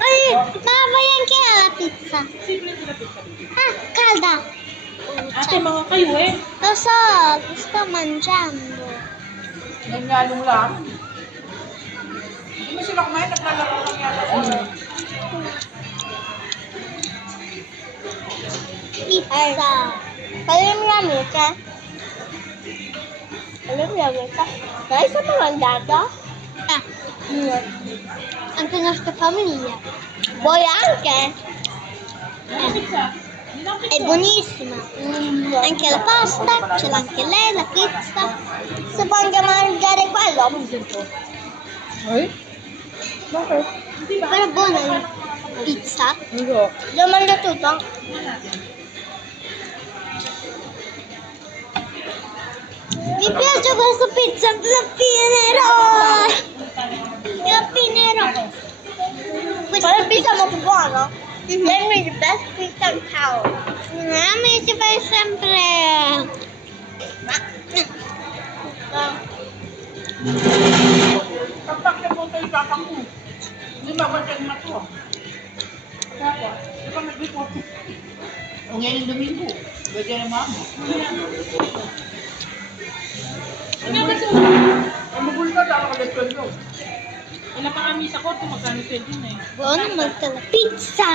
Ay, babayan kaya la pizza. Ah, calda. Ate, mga kayo eh. Lo so, sto mangiando. Nangyalong lang. Hindi mo sila kumain, naglalaro lang yata. Pizza. Kalian namin ka? Kalian namin ka? Dahil sa mangiando? Ah, anche la nostra famiglia. Vuoi anche? Pizza. È buonissima. Anche la pasta, ce l'ha anche lei, la pizza. Se può anche mangiare quello. Ay? Bakit? Però è buona la pizza. Hindi. Lo mangio tutto? Mi piace questa pizza, la pinerò. La pinerò. Questa pizza è molto buona. Let me the best pizza in town. A me ci fai sempre. Kapag napunta yung tatang mo, hindi mabagyan na to. Kaya, di ba nag-report? O ngayon yung Domingo, bagyan na mama. Ano ba siya? Ang mabulta, dala ka ng 12 yun. Wala pa kami sa koto, magkano 12 na eh. Buona molto la pizza.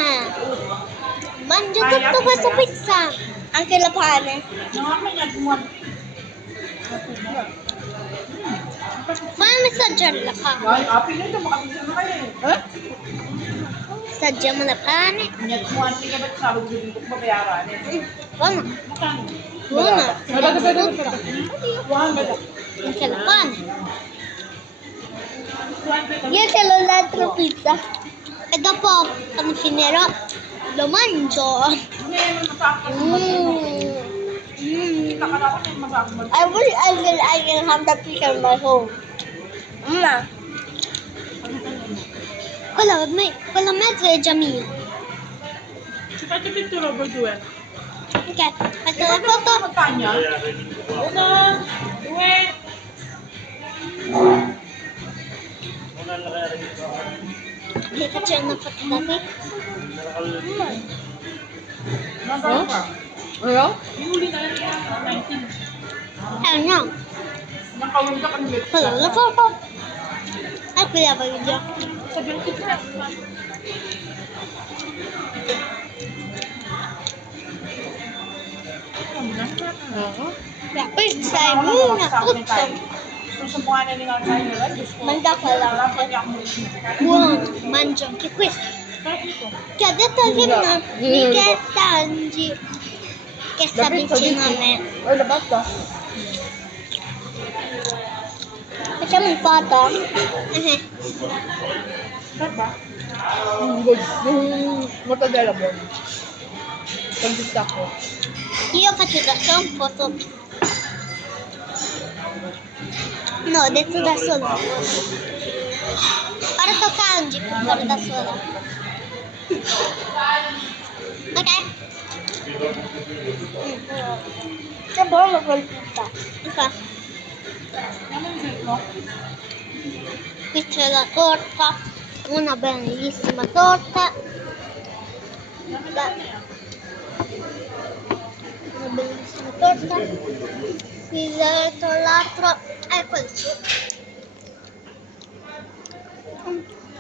Mangio tutto questa pizza. Anche la pane. Nakakanya gumawa. Fammi assaggiare la pane. Ay, api na ito, makapisa na kayo eh. Eh? Assaggiamo la pane. Kanya gumawa, hindi ka ba't sabi ko dito kung babayaran eh. Buona. Magkano? Buona. Wala ka pwede Tutto. Anche la pane. Io ce l'ho l'altra pizza. E dopo, quando finirò, lo mangio. I wish I can have that pizza in my home. Mamma. Quella mezzo è già mio. Ci faccio pittura per due. Ok, faccio la foto. Magkanya? Uno, due. Che faccio una foto da qui. Magkano ka? Ano? Hinuli na lang yan. 19. No. Nakawin ka kanila. Allora, la foto. E qui la voglio. Sa 20 na. La pizza è buona, tutto. Susubukan na nila tayo nila. Manda pa lang. Buono, mangio anche questo. Che ha detto prima Michele Sangi, che sta vicino a me. Ay, labas ka. Facciamo un foto? Ba? Good. Yung mortadella buono. Pag-dista ko. Io faccio da solo un foto. No, ho detto da solo. Ora tocca a Angie per fare da sola. Ok? Che buono quel pizza. Ok. Qui c'è la torta, una bellissima torta. Una bellissima torta. Qui dentro l'altro, ecco il suo.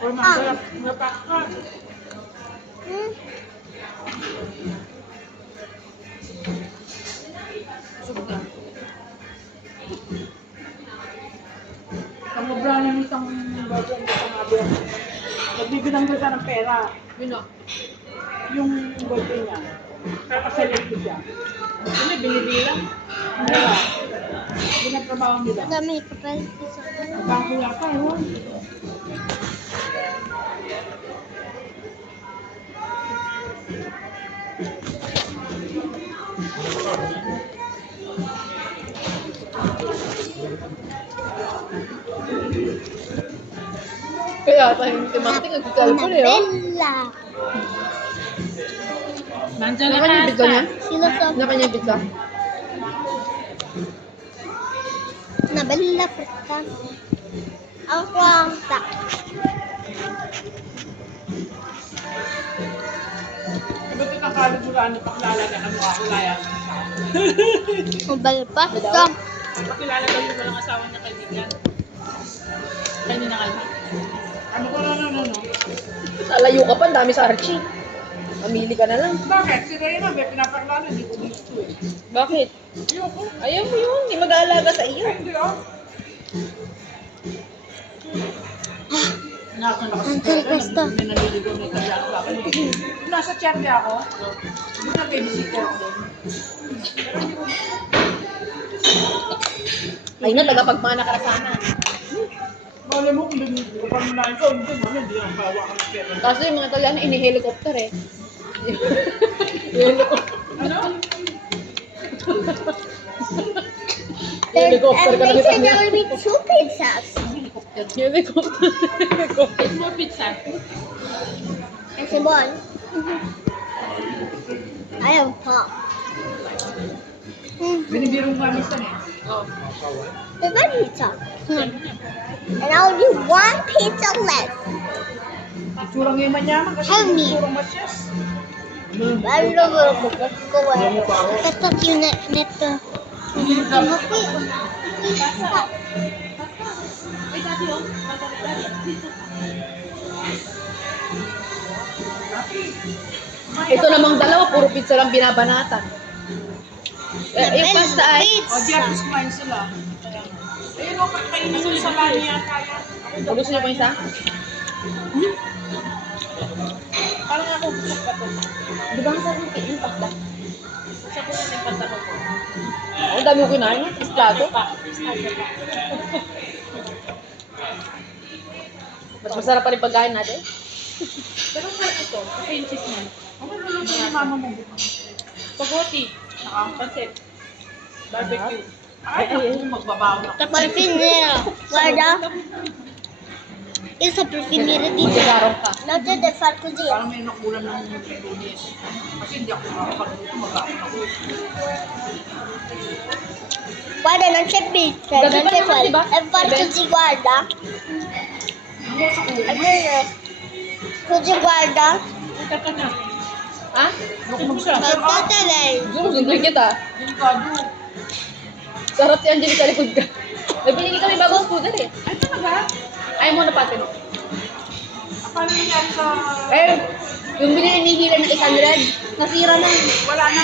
Or masarap na pakkan. Sobra. Ang obra na nitong bagay na sanabi. Nagbibilang ka ng pera. Yun o. Yung birthday niya. Kakaselect ko siya. Ano, binibilang? Pera. Binatrabaho nila. Dami papel. Bangko yata, yun. Kaya tayong tematik ang Una bella. Nandiyan Naka niya pizza niya? Sì, lo so. Naka niya pizza? Una bella fritta. Ang kwanta. Ba't ito ang kaliguran na pakilalaga ka mo ako laya? Ang balpas. Ito. Pakilala daw yung walang asawa niya kaibigan. Kayo na kayo. Ano ko no? Lalayo ka pa, ang dami sa Archie. Mamili ka na lang. Bakit? Si Reyna, may pinapakilala, hindi ko gusto eh. Bakit? Ayoko. Ayaw mo yun, hindi mag-aalaga sa iyo. Hindi ah. Nakakanda kasi Ang tigas to. may naliligaw na kaya sa akin. Nasa Cherry ako. Hindi na babysitter ako doon. Ay na, tagapagmana ka na sana. Malay mo kung hindi ko pa muna ikaw, hindi naman, hindi ang bawa ka ng pera. Kaso yung mga Italiano, ini-helicopter eh. Helicopter. Ano? Helicopter ka na And they sa said there kanya. will be 2 pizzas. Helicopter. Helicopter. More pizza. And Simon. I have pop. Binibirong kami sa eh. Oh. There's my pizza. And I'll do 1 pizza less. Itsurang yung manyaman kasi How many? itsurang masyas. I don't know go away. That's you net the. Ito namang dalawa, puro pizza lang binabanatan. Yung pasta ay, O, di at least kumain sila. Ayun o, kainin mo sa lani yata yan. gusto niyo po isa? Parang ako gusto ka to. Di ba ang sarap ng yung pasta? Sa ko na yung panta ko. Ang dami ko kinain, no? Plato. Mas masarap pa rin pagkain natin. Pero sa ito, kasi yung cheese niya. Ano luluto yung mama mo bukas? Spaghetti. Pansit. Barbecue. Ay, ako magbabaw na. The parfinera. Guarda. It's a parfinera dito. Magkakarong ka. Not the fat cuisine. Parang may nakulang ng lunes. Kasi hindi ako makakapagluto, mag-aakon ako. Guarda, non c'è pizza, Gabi non pa c'è naman, quello. diba? È fat Gabi? così, guarda. Ano sa kulo? Così, guarda. Teka na. Ha? Nakulog siya. Guardate lei. Gusto mo, sunduin kita. Delikado. Sarap si Angelica likod ka. May binili kami bagong scooter eh. Ay, talaga? Ayaw mo na pati no? Paano nangyari sa... Eh, yung binili ni Hila ng 100, nasira na. Wala na.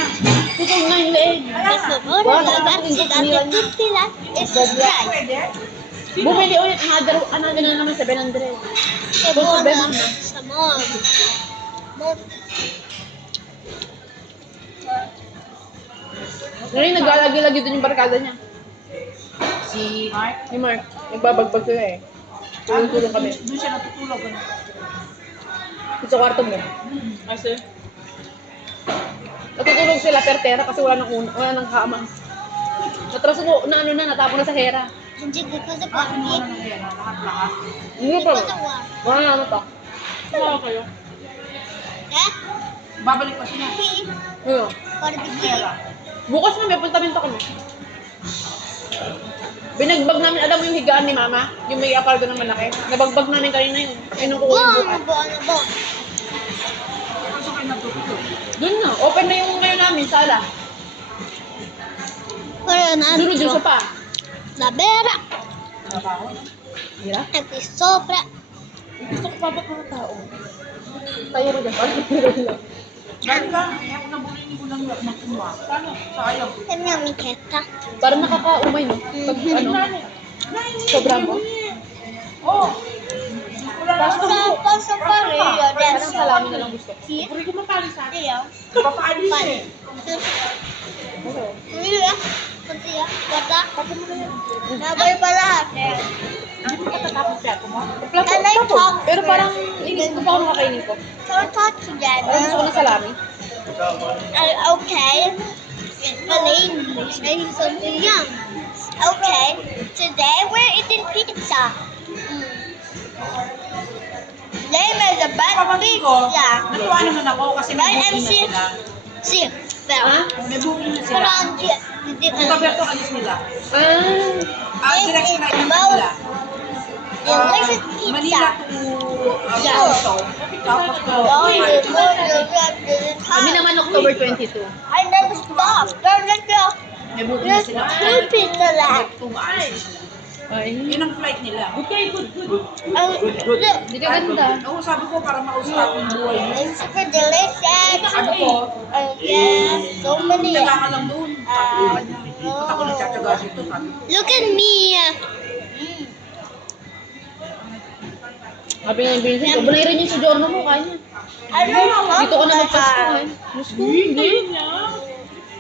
Tutog na yung leeg. Per favore, ragazzi, date tutti la e subscribe. Pwede? Bumili ulit, another na naman 700. Che buona. Samon. Ngayon, naglalagi-lagi doon yung barkada niya. Si Mark? Ni Mark, nagbabagbag sila eh. Tulong-tulong kami. Doon siya natutulog. Ano? Sa kwarto mo. Kasi? Natutulog sila per tera kasi wala nang kama. Natraso ko, natapon na sa hera. Hindi ko sa Ah, kinuha kwarto. na ng pera. Lahat-lahat. Hindi Hindi pa. ko sa kwarto. Wala na ano to. Kumawa kayo. Eh? Babalik pa sila. Ano? Barbecue. Pera. Bukas na may puntamento kami. Binagbag namin, alam mo yung higaan ni Mama? Yung may apardo ng malaki? Nabagbag namin kanina yun. Ayun ang kukunin bukas. Buono. Kasi kayo natutulog. Doon na, open na yung ngayon namin, sala. Ora un Sunod yung altro. sopa. La bera. Trabaho. Hira? E qui sopra. Gusto ko papat mga tao. Tayo ko dyan, parang pinagin lang. Dahil ka, ako nabulini ko lang magkumuha. Paano? Sayang. È mia amichetta. Parang nakakaumay, no? Pag ano, sobra mo. Oh! Wala na sa Posso fare io Parang adesso? salami na lang gusto. Sì. Puri ko mapali sa akin. Io? Papaalis eh. Così, così, guarda. Ma vuoi parlare? Hindi mo katatapos plato mo? Can I talk? Pero parang inisip ko pa kung makainin ko. Can we talk Parang gusto ko together? ng salami. Okay. Well, English. Maybe something young. Okay. Today we're eating pizza. Name is a bad Kapatid ko, pizza. natuwa naman ako kasi may Right, booking na MC? sila. Sì, però. Ha? May booking na Però sila. oggi Kung Roberto alis nila. Ah, Direct na It's yun about- nila. delicious Manila pizza. to Yeah. Porto. Tapos to Kami naman October 22. I never stop. may buti na There's sila. two pizza left. Tumaalis. Ay, Yun ang flight nila. Okay, good. Look, hindi ka ganda. Oo, sabi ko para makausap yung buhay mo. it's super delicious. Sabi ko, Yeah, so many. taga ka lang doon. Sabi ko, ba't ako nagtsatsaga dito? Sabi ko, Look at me. Sabi niya yung Vincent, abunay rin yung si Jorno mo, kanya. I don't know. Dito ka na magpasko eh. Diyos ko, hindi.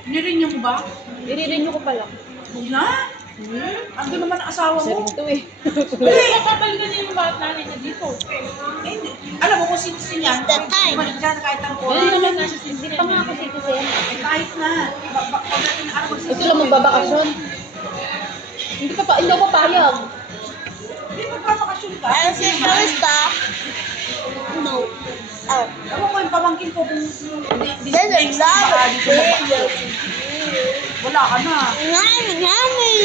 nirinyo mo ba? Iririnyo ko pala. Huwag na. Ando naman ang asawa Isa mo. rin to eh. Kapapalitan niya yung bakit nanay niya dito. Eh, hindi. Alam mo kung sino niya. The time. Balik dyan kahit ang Hindi naman na, hindi pa nga ako citizen. Kahit na. Pagdating na araw Ito lang magbabakasyon. Hindi ako papayag. Hindi magpapakasyon ka. And si Krista. No. Oh. Ewan ko yung pamangkin ko kung There's a lot of videos. wala ka na. Yummy.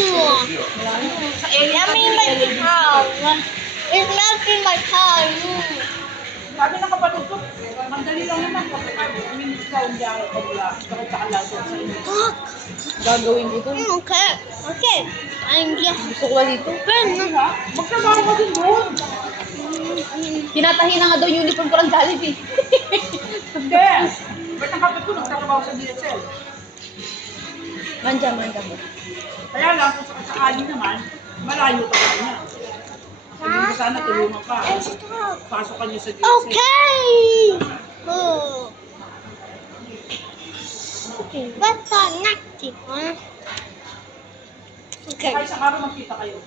Sa area Yummy my tongue. It's melting my tongue. Sabi ng kapatid ko, mandali lang naman. 45 minutes daw ang diyan ko mula. Bakit sa kalaso sa inyo? Fuck. Gagawin ko ito. Okay. Okay. I'm just. Gusto ko ba dito? Magtrabaho ka din doon. Tinatahi na nga daw yung uniform ko lang Jollibee. Hindi. Ba't ang kapatid ko nagtatrabaho sa DSL? Manja mo. Kaya lang, kung sakali naman, malayo ka na niya. Sabi ko sana tulungan ka. Pasok ka niya sa DSL. Okay. Oh. What's the next one? Okay. Kaya isang araw magkita kayo.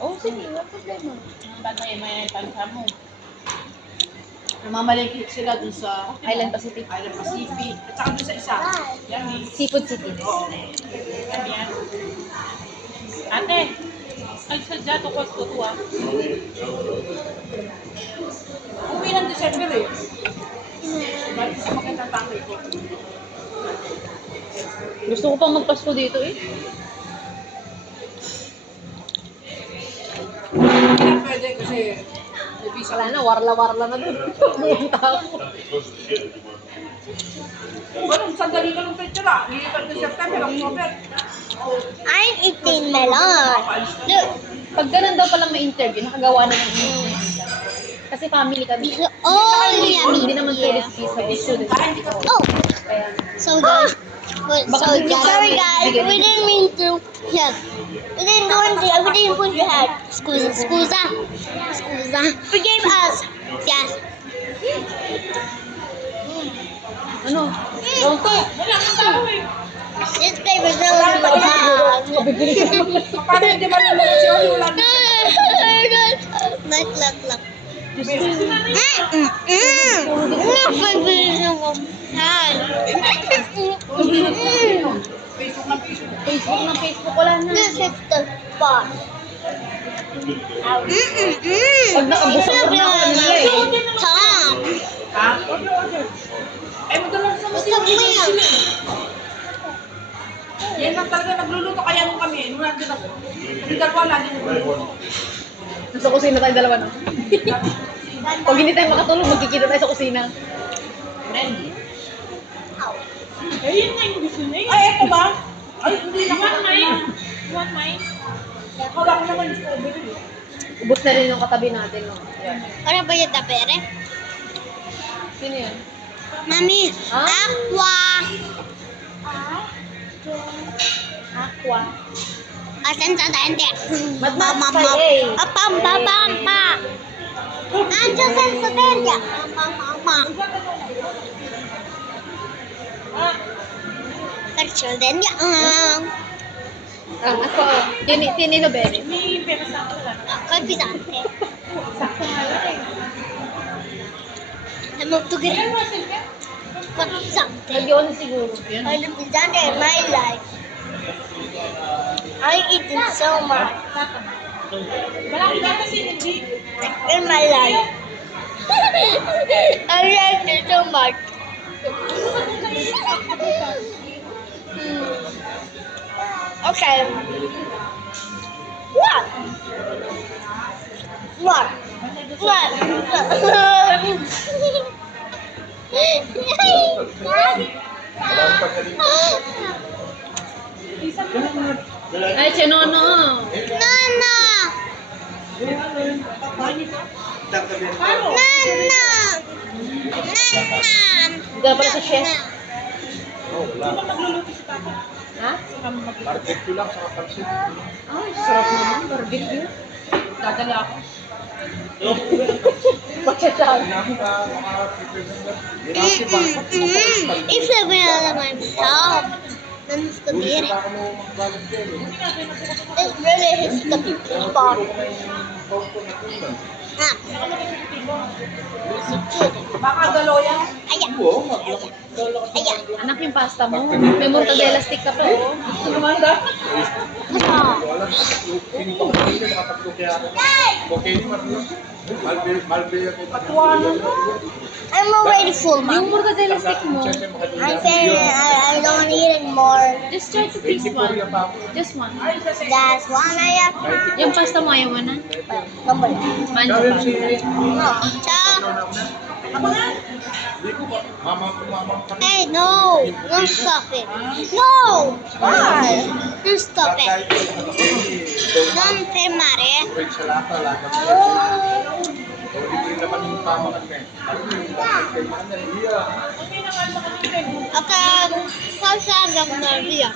Oh, sige, wala problema. Ba't may pansa mo? Namamalengkit sila dun sa Island Pacific. Island Pacific. At saka dun sa isa. Yan eh. Seafood City. Oo. Yan yan. Ate, ay sadya to ko to ah. Uwi ng December eh. Balik sa magandang tangay ko. Gusto ko pang magpasko dito eh. Hindi na pwede kasi may visa. Wala na, warla-warla na doon. Pumunta ako. Walang sandali ka ng petsura. Lilipat ng September, October. I'm eating melon. Look. Pag ganun daw palang may interview, nakagawa na ng interview. Kasi family kami. Because all Hindi yummy. naman tourist visa o student. Oh. Kaya, So guys, sorry guys, we didn't mean to. Yes, we didn't do anything. We didn't push your head. Scusa. Forgive us. Yes. ano? Wrong to. This paper is really bad. Kabibili ka naman. Paano hindi ba naman kasi wala na? Look. Facebook ng Facebook. Facebook ng Facebook, wala na. This is the spot. Pag nakabusog na ako, ano na eh. Tom. Ha? Order. Eh, madalang sa What's up, ma'am? Yan lang talaga nagluluto. Kaya nung kami, nung nandun ako, yung dalawa lagi nagluluto. Nasa kusina tayo dalawa na. Pag hindi tayo makatulog, magkikita tayo sa kusina. Brandy. Eh, yun nga yung gusto niya. Ay, eto ba? Ay, hindi na. You want mine? Wala ko naman yung strawberry. Ubus na rin yung katabi natin. No? Yan. Ano ba yung tapere? Sino yan? Mami, Ha? aqua. Aqua. Asan sa tente? Mama. Hey. Apam, babam, pa. Andiyan sa tente. Mama. Children, Ako. Tinino Bere. Kay pisante. Namog to get pisante. Nagyon siguro. Ano pisante in my life. I eating so much. In my life. I like it so much. Okay. What? What? What? Ay, si Nono. Nana! Nana! Nana! Diyan pala sa chef. Ha? Barbecue lang sa pansit. Ay, sarap naman. Barbecue. Dadala ako. Bakit lang? If I will myself, then it's the beer. It's really his the spot. Ah. Baka galoya. Ayan. Ayan. Anak, yung pasta mo. May mortadella stick ka pa, oh. Kumanda. Ah. I'm already full, Yung Mom. mortadella stick mo, I'm saying I don't want to eat anymore. just try to taste one. Just one. That's one I have. Yung pasta mo, ayaw mo na? Come on. Manjo pa. No. Ciao. Hey, no. Don't stop it. No. Why? Don't stop it. Don't fermare. Okay. Cosa da Maria?